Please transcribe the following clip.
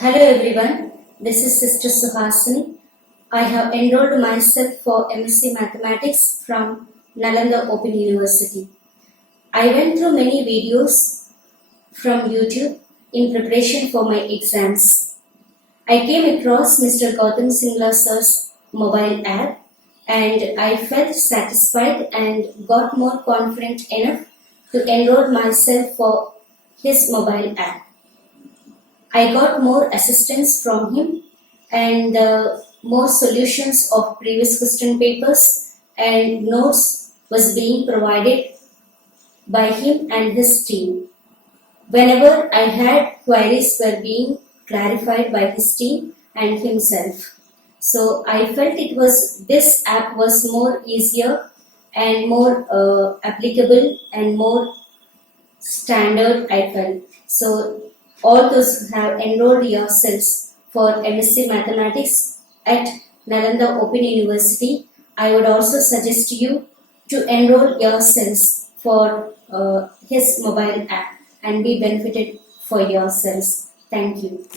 Hello everyone, this is Sister Suhasini. I have enrolled myself for M.Sc. Mathematics from Nalanda Open University. I went through many videos from YouTube in preparation for my exams. I came across Mr. Gautamsingla sir's mobile app and I felt satisfied and got more confident enough to enroll myself for his mobile app. I got more assistance from him and more solutions of previous question papers and notes was being provided by him and his team. Whenever I had queries were being clarified by his team and himself. So I felt this app was more easier and more applicable and more standard I felt. So all those who have enrolled yourselves for M.Sc. Mathematics at Nalanda Open University, I would also suggest you to enroll yourselves for his mobile app and be benefited for yourselves. Thank you.